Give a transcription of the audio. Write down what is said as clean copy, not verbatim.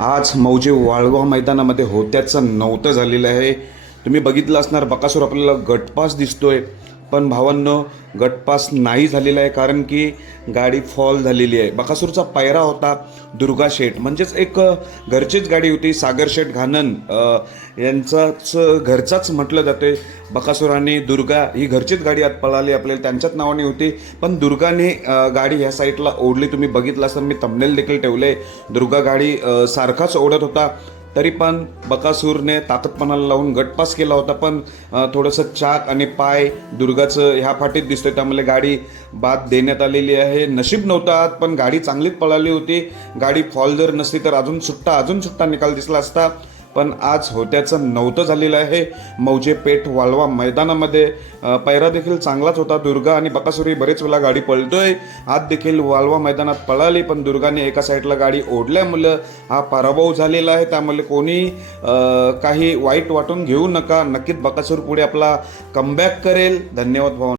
आज मौजे वाळवा मैदानामध्ये होत्याचं नव्हतं झालेलं आहे. तुम्ही बघितलं असणार बकासूर आपल्याला गटपास दिसतोय, पण भावांनो गटपास नाही झालेला आहे कारण की गाडी फॉल झालेली आहे. बकासूरचा पायरा होता दुर्गा शेठ, म्हणजेच एक घरचीच गाडी होती. सागर शेठ घाणन यांचाच घरचाच म्हटलं जाते. बकासूर आणि दुर्गा ही घरचीच गाडी आत पळाली, आपल्याला त्यांच्याच नावाने होती. पण दुर्गाने गाडी ह्या साईडला ओढली. तुम्ही बघितलं असं मी थंबनेल देखील ठेवले. दुर्गा गाडी सारखाच ओढत होता, तरी पण बकासूरने ताकदपणाला लावून गटपास केला होता. पण थोडंसं चाक आणि पाय दुर्गाचं ह्या फाटीत दिसतोय, त्यामुळे गाडी बाद देण्यात आलेली आहे. नशीब नव्हतं आज, पण गाडी चांगलीच पळाली होती. गाडी फॉल जर नसती तर अजून सुट्टा निकाल दिसला असता. पण आज होत्याचं नव्हतं झालेलं आहे. मौजे पेठ वाळवा मैदानामध्ये पैरा देखील चांगलाच होता. दुर्गा आणि बकासूर बरेच वेळा गाडी पळतोय. आज देखील वाळवा मैदानात पळाली, पण दुर्गाने एका साईडला गाडी ओढल्यामुळं हा पराभव झालेला आहे. त्यामुळे कोणी काही वाईट वाटून घेऊ नका. नक्कीच बकासूर पुढे आपला कमबॅक करेल. धन्यवाद भाऊ.